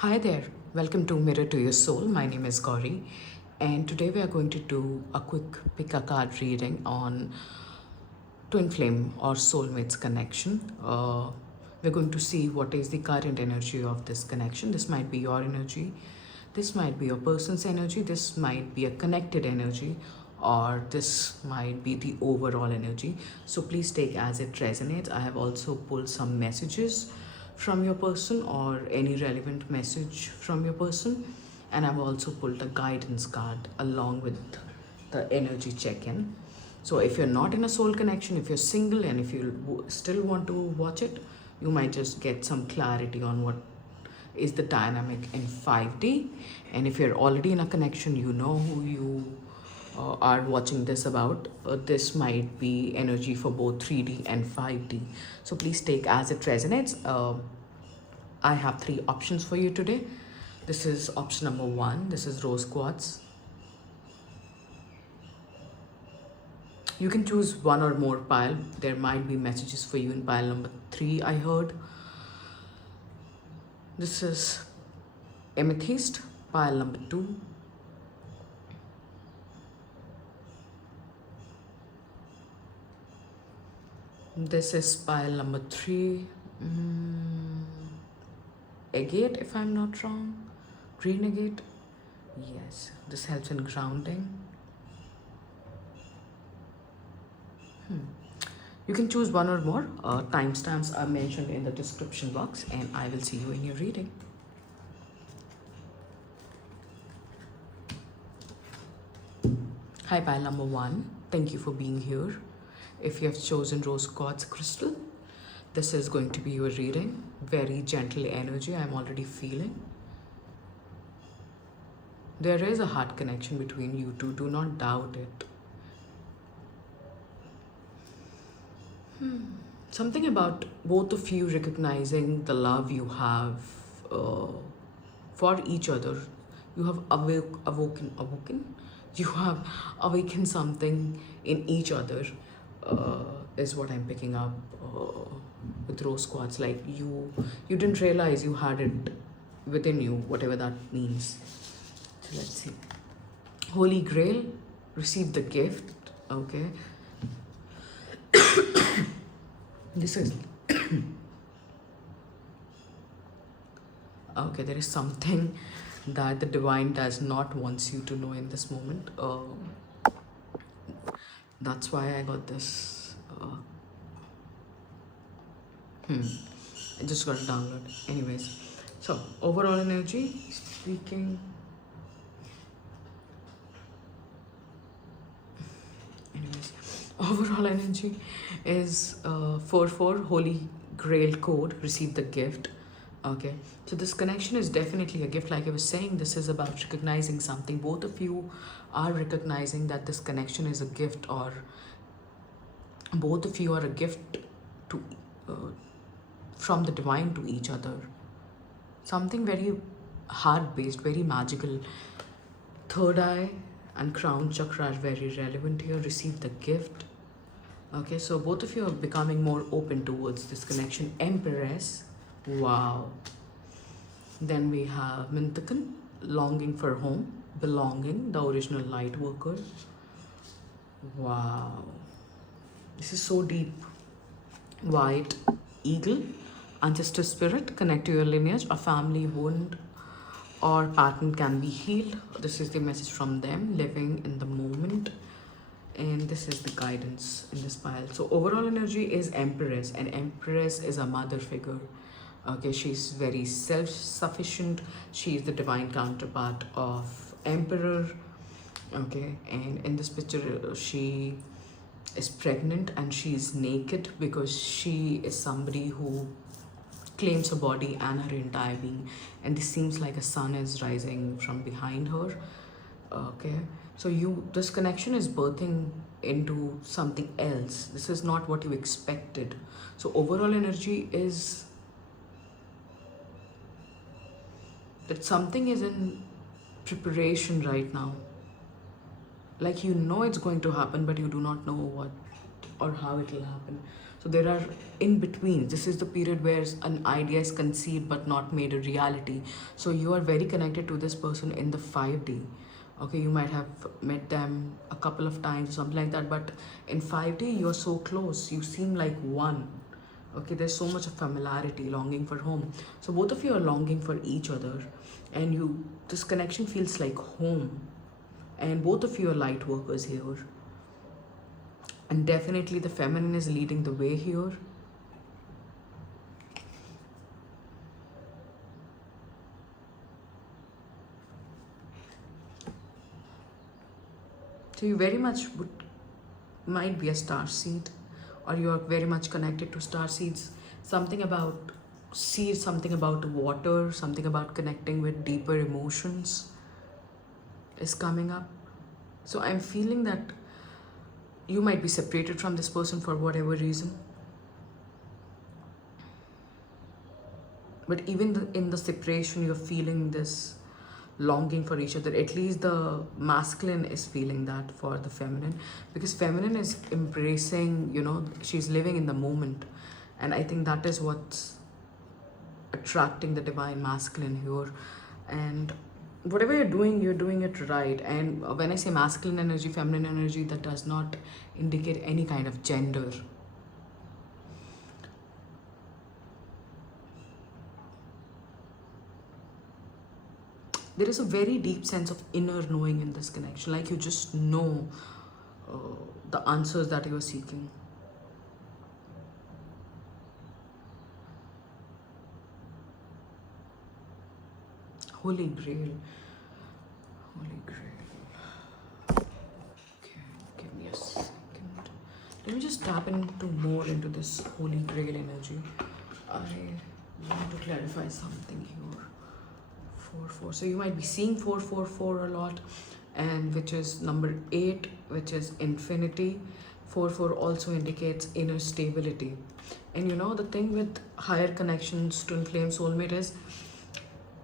Hi there, welcome to Mirror to Your Soul. My name is Gauri, and today we are going to do a quick pick a card reading on twin flame or soulmates connection. We're going to see what is the current energy of this connection. This might be your energy, this might be your person's energy, this might be a connected energy, or this might be the overall energy. So please take as it resonates. I have also pulled some messages from your person or any relevant message from your person, and I've also pulled a guidance card along with the energy check-in. So if you're not in a soul connection, if you're single, and if you still want to watch it, you might just get some clarity on what is the dynamic in 5D. And if you're already in a connection, you know who you are watching this about. This might be energy for both 3D and 5D. So please take as it resonates. I have three options for you today. This is option number one. This is rose quartz. You can choose one or more pile. There might be messages for you in pile number three, I heard. This is amethyst, pile number two. This is pile number three. Agate, if I'm not wrong. Green agate. Yes, this helps in grounding. You can choose one or more. Timestamps are mentioned in the description box, and I will see you in your reading. Hi, pile number one. Thank you for being here. If you have chosen rose quartz crystal, this is going to be your reading. Very gentle energy I'm already feeling. There is a heart connection between you two. Do not doubt it. Something about both of you recognizing the love you have for each other. You have awoken. You have awakened something in each other, is what I'm picking up with rose quartz. Like you didn't realize you had it within you, whatever that means. So let's see. Holy Grail, receive the gift. Okay. This is okay. There is something that the divine does not wants you to know in this moment. That's why I got this. I just got a download. Anyways, so overall energy speaking. Anyways, overall energy is 4/4 Holy Grail code. Receive the gift. Okay, so this connection is definitely a gift. Like I was saying, this is about recognizing something. Both of you are recognizing that this connection is a gift, or both of you are a gift to from the divine to each other. Something very heart-based, very magical. Third eye and crown chakra are very relevant here. Receive the gift. Okay, so both of you are becoming more open towards this connection. Empress. Wow. Then we have Mintakan, longing for home, belonging, the original light worker. Wow. This is so deep. White eagle, ancestor spirit, connect to your lineage. A family wound or pattern can be healed. This is the message from them, living in the moment. And this is the guidance in this pile. So overall energy is Empress, and Empress is a mother figure. Okay, she's very self-sufficient. She is the divine counterpart of Emperor. Okay, and in this picture, she is pregnant and she is naked because she is somebody who claims her body and her entire being. And this seems like a sun is rising from behind her. Okay, so this connection is birthing into something else. This is not what you expected. So overall energy is that something is in preparation right now. Like you know it's going to happen, but you do not know what or how it will happen. So So there are in between. This is the period where an idea is conceived but not made a reality. So you are very connected to this person in the 5D. Okay, you might have met them a couple of times or something like that, but in 5D you're so close. You seem like one. Okay, there's so much of familiarity, longing for home. So both of you are longing for each other, and this connection feels like home. And both of you are light workers here. And definitely the feminine is leading the way here. So you very much might be a star seed, or you are very much connected to star seeds. Something about seeds, something about water, something about connecting with deeper emotions is coming up. So I'm feeling that you might be separated from this person for whatever reason. But even in the separation, you're feeling this longing for each other. At least the masculine is feeling that for the feminine, because feminine is embracing, she's living in the moment. And I think that is what's attracting the divine masculine here. And whatever you're doing it right. And when I say masculine energy, feminine energy, that does not indicate any kind of gender. There is a very deep sense of inner knowing in this connection, like you just know the answers that you are seeking. Holy Grail. Holy Grail. Okay, give me a second. Let me just tap more into this Holy Grail energy. I want to clarify something here. 4 4. So you might be seeing 4 a lot, and which is number 8, which is infinity. 4 also indicates inner stability. And the thing with higher connections, twin flame, soulmate, is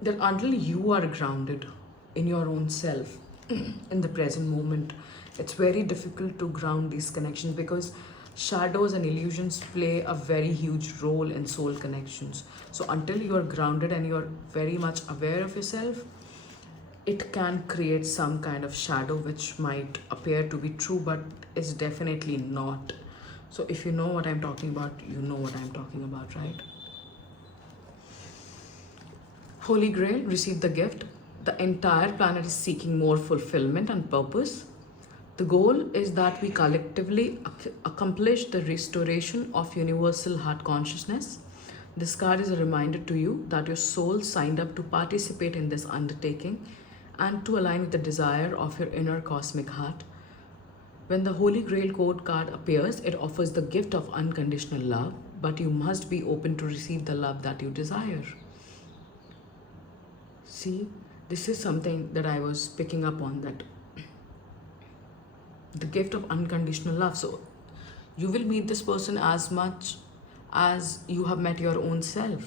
that until you are grounded in your own self, in the present moment, it's very difficult to ground these connections, because shadows and illusions play a very huge role in soul connections. So until you're grounded and you're very much aware of yourself, it can create some kind of shadow which might appear to be true but is definitely not. So if you know what I'm talking about, you know what I'm talking about, right? Holy Grail, receive the gift. The entire planet is seeking more fulfillment and purpose. The goal is that we collectively accomplish the restoration of universal heart consciousness. This card is a reminder to you that your soul signed up to participate in this undertaking and to align with the desire of your inner cosmic heart. When the Holy Grail Code card appears, it offers the gift of unconditional love, but you must be open to receive the love that you desire. See, this is something that I was picking up on, that the gift of unconditional love. So you will meet this person as much as you have met your own self,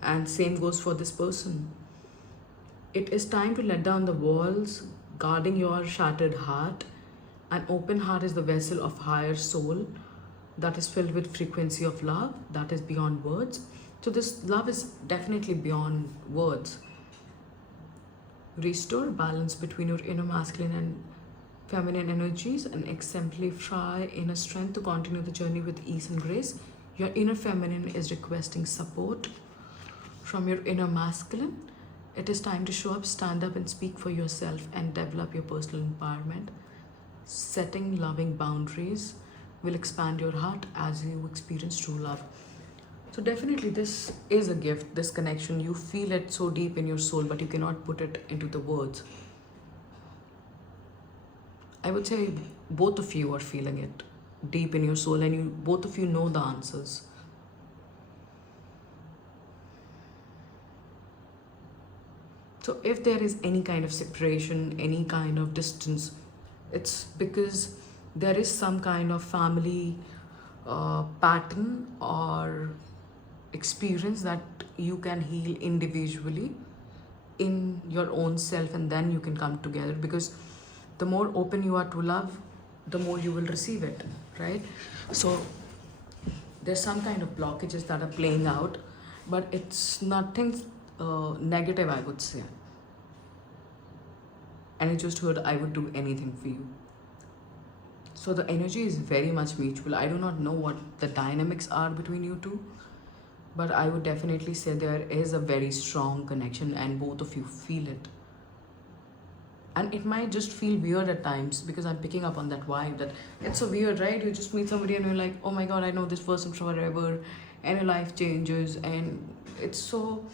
and same goes for this person. It is time to let down the walls guarding your shattered heart. An open heart is the vessel of higher soul that is filled with frequency of love that is beyond words. So this love is definitely beyond words. Restore balance between your inner masculine and feminine energies and exemplify inner strength to continue the journey with ease and grace. Your inner feminine is requesting support from your inner masculine. It is time to show up, stand up, and speak for yourself and develop your personal empowerment. Setting loving boundaries will expand your heart as you experience true love. So definitely this is a gift, this connection. You feel it so deep in your soul, but you cannot put it into the words. I would say both of you are feeling it deep in your soul, and both of you know the answers. So if there is any kind of separation, any kind of distance, it's because there is some kind of family pattern or experience that you can heal individually in your own self, and then you can come together, because the more open you are to love, the more you will receive it, right? So There's some kind of blockages that are playing out, but it's nothing negative, I would say. And I just heard I would do anything for you. So the energy is very much mutual. I do not know what the dynamics are between you two, but I would definitely say there is a very strong connection and both of you feel it. And it might just feel weird at times because I'm picking up on that vibe that it's so weird, right? You just meet somebody and you're like, oh my god, I know this person forever, and your life changes, and it's so,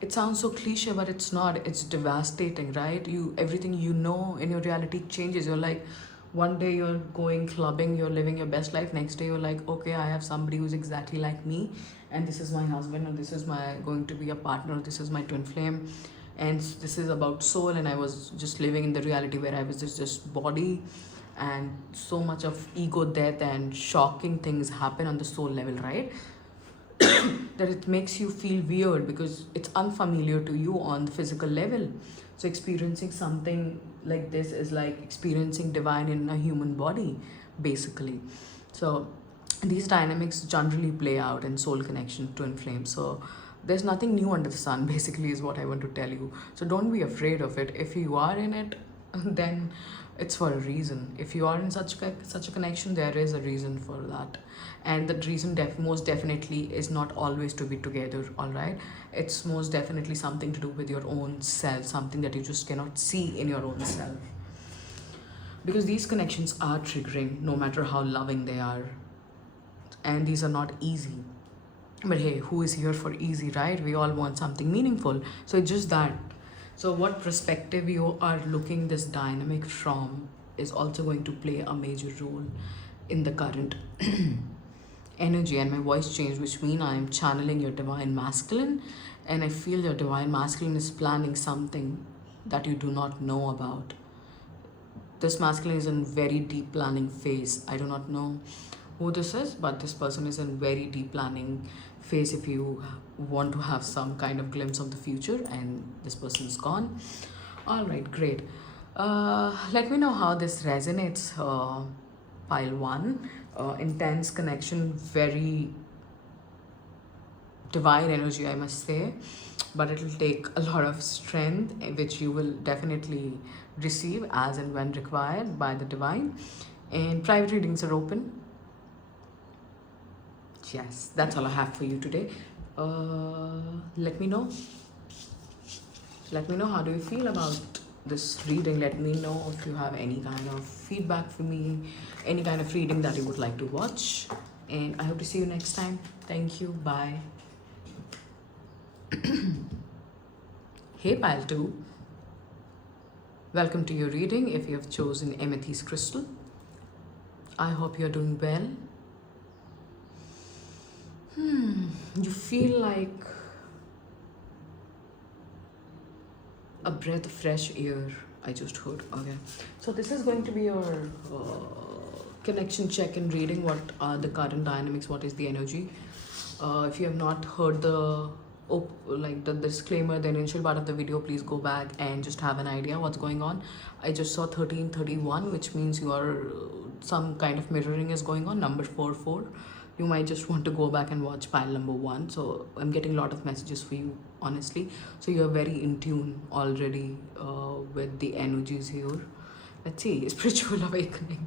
it sounds so cliche, but it's not. It's devastating, right? You, everything you know in your reality changes. You're like, one day you're going clubbing, you're living your best life. Next day you're like, okay, I have somebody who's exactly like me, and this is my husband, and this is my going to be a partner. This is my twin flame, and this is about soul. And I was just living in the reality where I was just body, and so much of ego death and shocking things happen on the soul level, right? That it makes you feel weird because it's unfamiliar to you on the physical level. So experiencing something like this is like experiencing divine in a human body, basically. So these dynamics generally play out in soul connection, twin flame. So there's nothing new under the sun, basically, is what I want to tell you. So don't be afraid of it. If you are in it, then it's for a reason. If you are in such a connection, there is a reason for that. And that reason most definitely is not always to be together, all right? It's most definitely something to do with your own self, something that you just cannot see in your own self. Because these connections are triggering, no matter how loving they are. And these are not easy. But hey, who is here for easy, right? We all want something meaningful. So it's just that. So what perspective you are looking this dynamic from is also going to play a major role in the current energy. And my voice changed, which means I am channeling your divine masculine, and I feel your divine masculine is planning something that you do not know about. This masculine is in very deep planning phase. I do not know who this is, but this person is in very deep planning phase if you want to have some kind of glimpse of the future, and this person is gone. All right, great. Let me know how this resonates. Pile 1, intense connection, very divine energy, I must say, but it will take a lot of strength, which you will definitely receive as and when required by the divine. And private readings are open. Yes, that's all I have for you today. Let me know how do you feel about this reading. Let me know if you have any kind of feedback for me, any kind of reading that you would like to watch, and I hope to see you next time. Thank you. Bye. Hey pile 2, welcome to your reading. If you have chosen amethyst crystal, I hope you're doing well. You feel like a breath of fresh air, I just heard. Okay, so this is going to be your connection check-in reading. What are the current dynamics? What is the energy? If you have not heard the disclaimer, the initial part of the video, please go back and just have an idea what's going on. I just saw 1331, which means you are some kind of mirroring is going on. Number 44, you might just want to go back and watch pile number 1. So I'm getting a lot of messages for you, honestly. So you're very in tune already with the energies here. Let's see, spiritual awakening.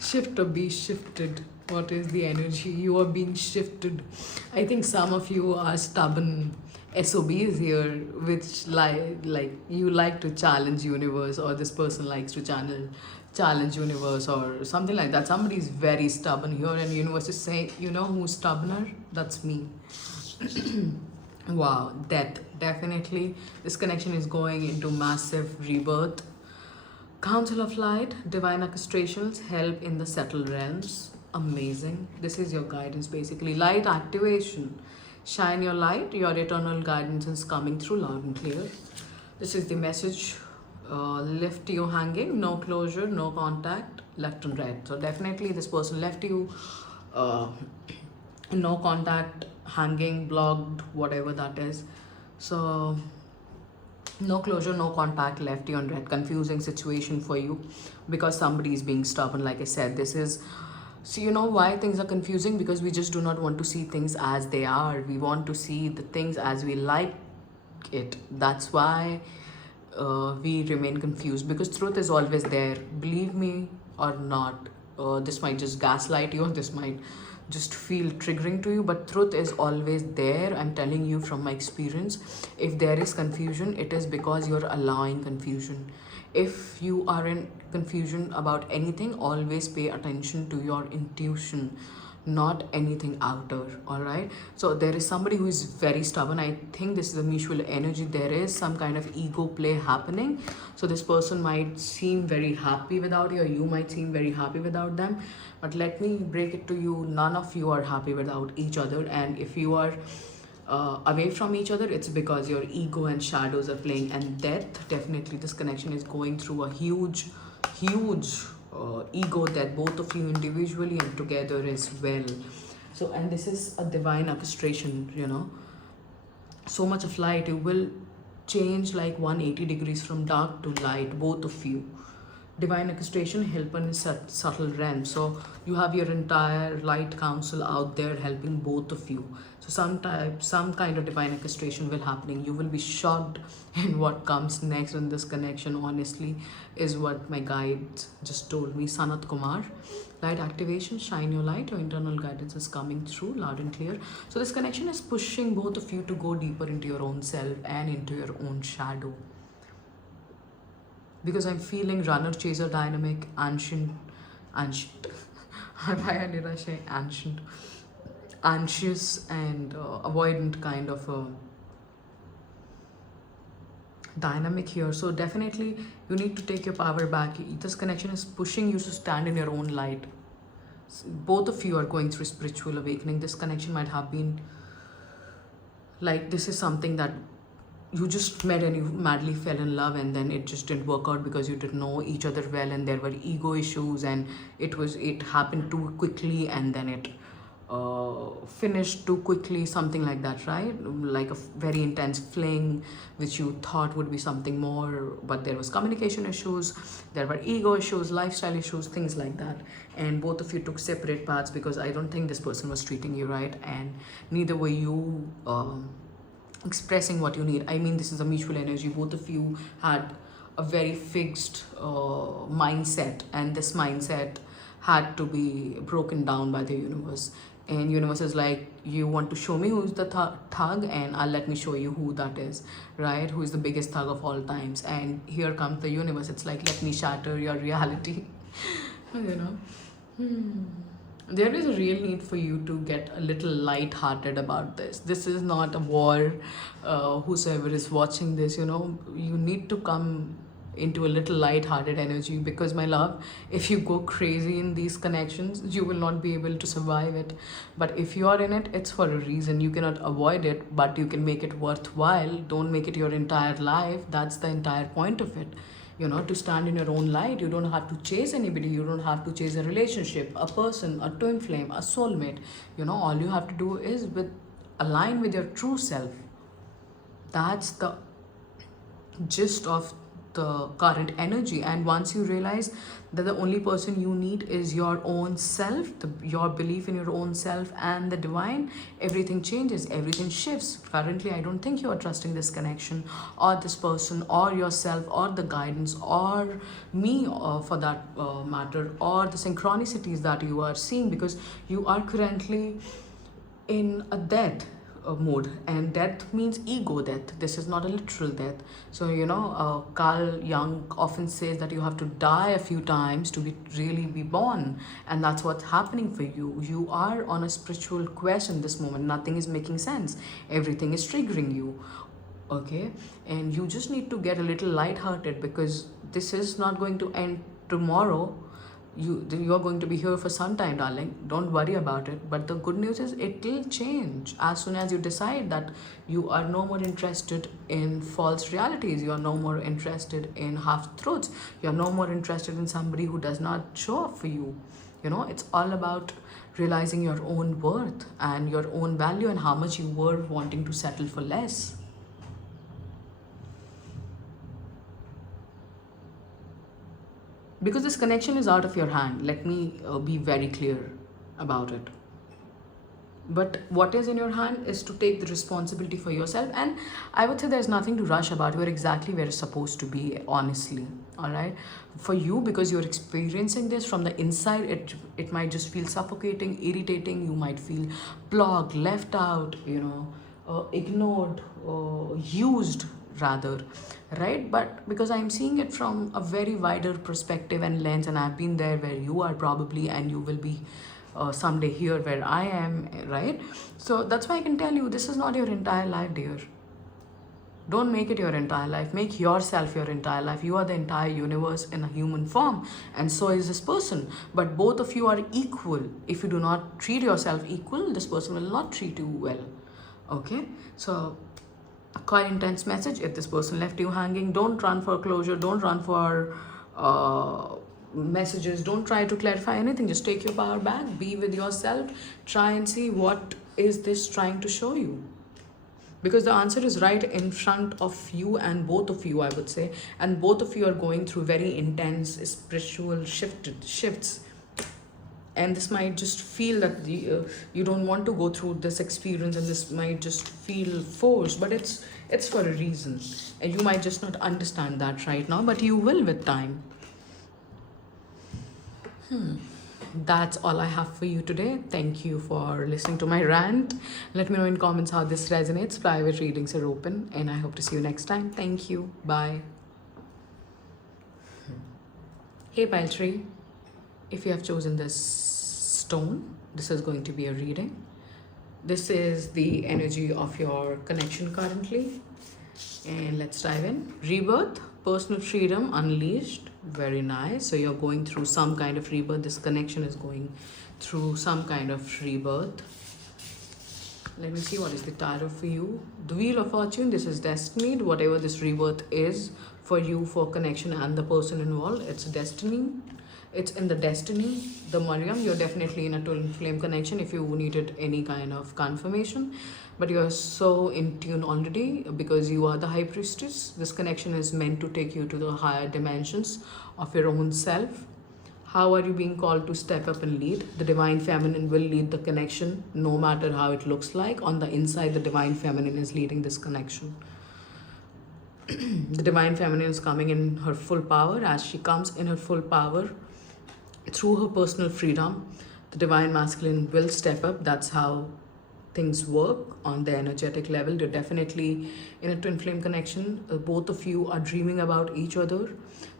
Shift or be shifted. What is the energy? You are being shifted. I think some of you are stubborn SOBs here, which like you like to challenge universe, or this person likes to challenge universe or something like that. Somebody is very stubborn here, and universe is saying, you know who's stubborner? That's me. Wow, death. Definitely this connection is going into massive rebirth. Council of Light, divine orchestrations, help in the settled realms. Amazing. This is your guidance, basically. Light activation. Shine your light. Your eternal guidance is coming through loud and clear. This is the message. Left you hanging. No closure, no contact. Left and right. So definitely this person left you. No contact, hanging, blocked, whatever that is. So no closure, no contact, left you on red. Confusing situation for you because somebody is being stubborn. Like I said, this is So you know why things are confusing? Because we just do not want to see things as they are. We want to see the things as we like it. That's why we remain confused, because truth is always there. Believe me or not, this might just gaslight you, or this might just feel triggering to you, but truth is always there. I'm telling you from my experience. If there is confusion, it is because you're allowing confusion. If you are in confusion about anything, always pay attention to your intuition, not anything outer. All right, so there is somebody who is very stubborn. I think this is a mutual energy. There is some kind of ego play happening. So this person might seem very happy without you, or you might seem very happy without them. But let me break it to you, none of you are happy without each other. And if you are away from each other, it's because your ego and shadows are playing. And death, definitely this connection is going through a huge ego death, both of you individually and together as well. So, and this is a divine orchestration, you know. So much of light, you will change like 180 degrees from dark to light, both of you. Divine orchestration help in subtle realm. So you have your entire light council out there helping both of you. So some kind of divine orchestration will happening. You will be shocked in what comes next in this connection, honestly, is what my guide just told me. Sanat Kumar, light activation, shine your light. Your internal guidance is coming through loud and clear. So this connection is pushing both of you to go deeper into your own self and into your own shadow. Because I'm feeling runner chaser dynamic, ancient why did I say ancient, anxious and avoidant kind of a dynamic here. So definitely you need to take your power back. This connection is pushing you to stand in your own light. Both of you are going through spiritual awakening. This connection might have been like, this is something that you just met and you madly fell in love, and then it just didn't work out because you didn't know each other well, and there were ego issues, and it happened too quickly, and then it finished too quickly, something like that, right? Like a very intense fling which you thought would be something more, but there was communication issues, there were ego issues, lifestyle issues, things like that, and both of you took separate paths because I don't think this person was treating you right, and neither were you expressing what you need. I mean, this is a mutual energy. Both of you had a very fixed mindset, and this mindset had to be broken down by the universe. And universe is like, you want to show me who's the thug, and I'll let me show you who that is, right? Who is the biggest thug of all times. And here comes the universe. It's like, let me shatter your reality. you know there is a real need for you to get a little light-hearted about this. This is not a war. Whosoever is watching this, you need to come into a little light-hearted energy, because my love, if you go crazy in these connections, you will not be able to survive it. But if you are in it, it's for a reason. You cannot avoid it, but you can make it worthwhile. Don't make it your entire life. That's the entire point of it. To stand in your own light. You don't have to chase anybody. You don't have to chase a relationship, a person, a twin flame, a soulmate. All you have to do is align with your true self. That's the gist of the current energy. And once you realize that the only person you need is your own self, your belief in your own self and the divine, everything changes, everything shifts. Currently, I don't think you are trusting this connection or this person or yourself or the guidance or me, for that matter, or the synchronicities that you are seeing, because you are currently in a death mode, and death means ego death. This is not a literal death. So Carl Jung often says that you have to die a few times to really be born, and that's what's happening for you. You are on a spiritual quest in this moment. Nothing is making sense, everything is triggering you, okay? And you just need to get a little light-hearted, because this is not going to end tomorrow. You're going to be here for some time, darling. Don't worry about it. But the good news is it will change as soon as you decide that you are no more interested in false realities. You are no more interested in half truths. You are no more interested in somebody who does not show up for you. It's all about realizing your own worth and your own value, and how much you were wanting to settle for less. because this connection is out of your hand. Let me be very clear about it. But what is in your hand is to take the responsibility for yourself, and I would say there's nothing to rush about. You're exactly where you're supposed to be, honestly. All right, for you, because you're experiencing this from the inside, it might just feel suffocating, irritating. You might feel blocked, left out, ignored, used rather, right? But because I'm seeing it from a very wider perspective and lens, and I've been there where you are probably, and you will be someday here where I am, right? So that's why I can tell you, this is not your entire life, dear. Don't make it your entire life. Make yourself your entire life. You are the entire universe in a human form, and so is this person. But both of you are equal. If you do not treat yourself equal, this person will not treat you well. Okay? So, quite intense message. If this person left you hanging, don't run for closure. Don't run for messages. Don't try to clarify anything. Just take your power back. Be with yourself. Try and see what is this trying to show you. Because the answer is right in front of you, and both of you, I would say. And both of you are going through very intense spiritual shifts. And this might just feel that you don't want to go through this experience, and this might just feel forced, but it's for a reason. And you might just not understand that right now, but you will with time. That's all I have for you today. Thank you for listening to my rant. Let me know in comments how this resonates. Private readings are open, and I hope to see you next time. Thank you. Bye. Hey, Pile Tree. If you have chosen this stone, this is going to be a reading. This is the energy of your connection currently. And let's dive in. Rebirth, personal freedom unleashed. Very nice. So you're going through some kind of rebirth. This connection is going through some kind of rebirth. Let me see what is the tarot for you. The Wheel of Fortune. This is destiny. Whatever this rebirth is for you, for connection and the person involved, it's destiny. It's in the destiny. The Mariam, you're definitely in a twin flame connection if you needed any kind of confirmation. But you're so in tune already because you are the High Priestess. This connection is meant to take you to the higher dimensions of your own self. How are you being called to step up and lead? The Divine Feminine will lead the connection no matter how it looks like. On the inside, the Divine Feminine is leading this connection. The Divine Feminine is coming in her full power. As she comes in her full power, through her personal freedom, the Divine Masculine will step up. That's how things work on the energetic level. You're definitely in a twin flame connection. Both of you are dreaming about each other.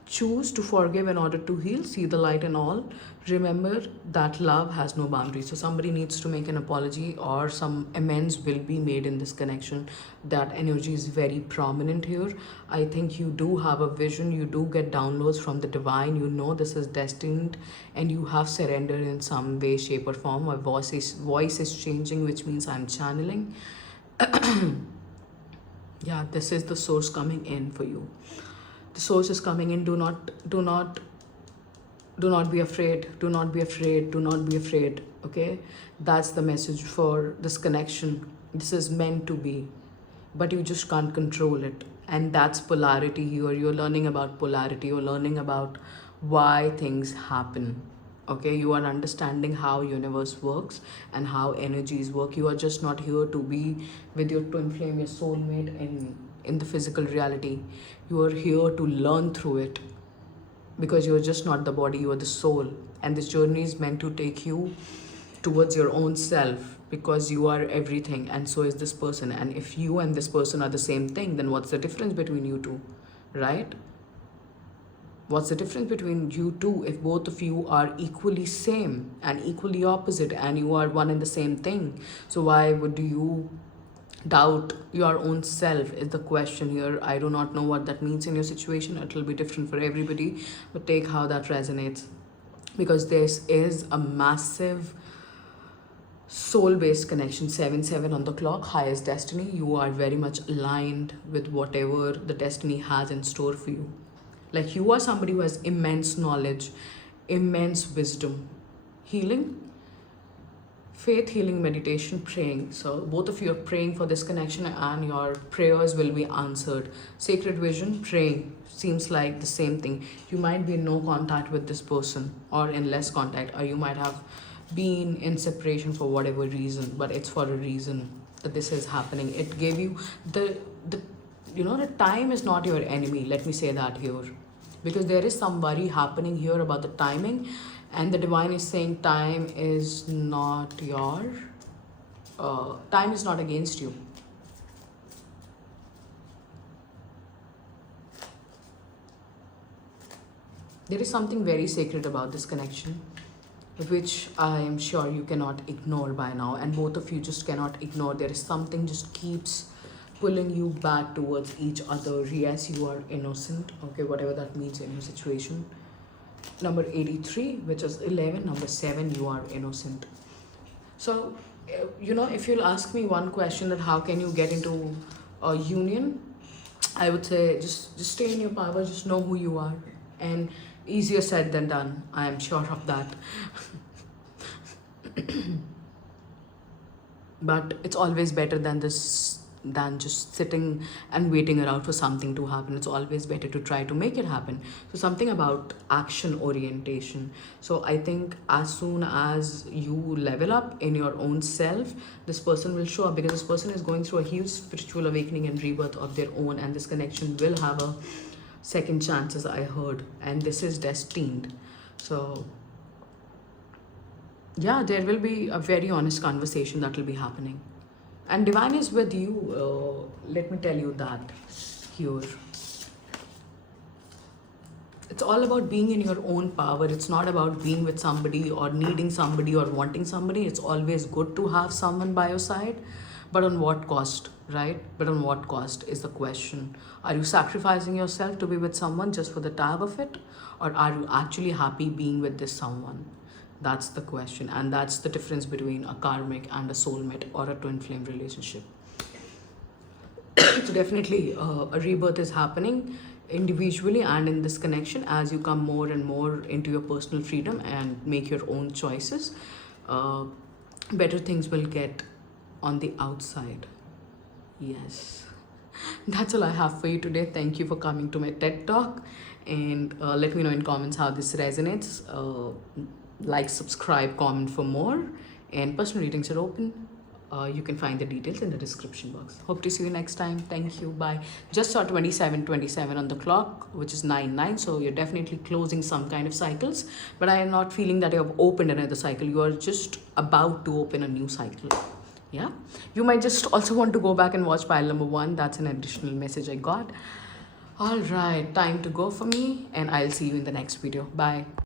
Choose to forgive in order to heal. See the light in all. Remember that love has no boundaries. So somebody needs to make an apology, or some amends will be made in this connection. That energy is very prominent here. I think you do have a vision. You do get downloads from the divine. You know this is destined, and you have surrendered in some way, shape or form. My voice is changing, which means I'm channeling. Yeah, this is the source coming in for you. The source is coming in. Do not be afraid. Do not be afraid. Do not be afraid. Okay, that's the message for this connection. This is meant to be, but you just can't control it. And that's polarity here. You're learning about polarity. You're learning about why things happen. Okay, you are understanding how universe works and how energies work. You are just not here to be with your twin flame, your soulmate in the physical reality. You are here to learn through it, because you're just not the body, you are the soul. And this journey is meant to take you towards your own self, because you are everything, and so is this person. And if you and this person are the same thing, then what's the difference between you two, right? What's the difference between you two if both of you are equally same and equally opposite, and you are one and the same thing? So why would you doubt your own self is the question here. I do not know what that means in your situation. It will be different for everybody, but take how that resonates, because this is a massive soul-based connection. 7/7 on the clock, highest destiny. You are very much aligned with whatever the destiny has in store for you. Like, you are somebody who has immense knowledge, immense wisdom, healing, Faith, healing, meditation, praying. So both of you are praying for this connection and your prayers will be answered. Sacred vision, praying. Seems like the same thing. You might be in no contact with this person or in less contact, or you might have been in separation for whatever reason, but it's for a reason that this is happening. It gave you the the time is not your enemy. Let me say that here, because there is some worry happening here about the timing, and the divine is saying time is not your time is not against you. There is something very sacred about this connection, which I am sure you cannot ignore by now, and both of you just cannot ignore. There is something just keeps pulling you back towards each other. Yes, you are innocent, okay, whatever that means in your situation. Number 83, which is 11, number 7, you are innocent. So, if you'll ask me one question, that how can you get into a union, I would say just stay in your power, just know who you are, and easier said than done. I am sure of that. But it's always better than just sitting and waiting around for something to happen. It's always better to try to make it happen. So something about action orientation. So I think as soon as you level up in your own self, this person will show up, because this person is going through a huge spiritual awakening and rebirth of their own, and this connection will have a second chance, as I heard, and this is destined. So yeah, there will be a very honest conversation that will be happening, and divine is with you. Let me tell you that here. It's all about being in your own power. It's not about being with somebody or needing somebody or wanting somebody. It's always good to have someone by your side, but on what cost, right? But on what cost is the question. Are you sacrificing yourself to be with someone just for the tag of it, or are you actually happy being with this someone? That's the question, and that's the difference between a karmic and a soulmate or a twin flame relationship. So definitely a rebirth is happening individually and in this connection. As you come more and more into your personal freedom and make your own choices, better things will get on the outside. Yes. That's all I have for you today. Thank you for coming to my TED Talk, and let me know in comments how this resonates. Like, subscribe, comment for more, and personal readings are open. You can find the details in the description box. Hope to see you next time. Thank you. Bye. Just saw 27:27 on the clock, which is 9:9. So you're definitely closing some kind of cycles, but I am not feeling that you have opened another cycle. You are just about to open a new cycle. Yeah. You might just also want to go back and watch pile number 1. That's an additional message I got. All right. Time to go for me, and I'll see you in the next video. Bye.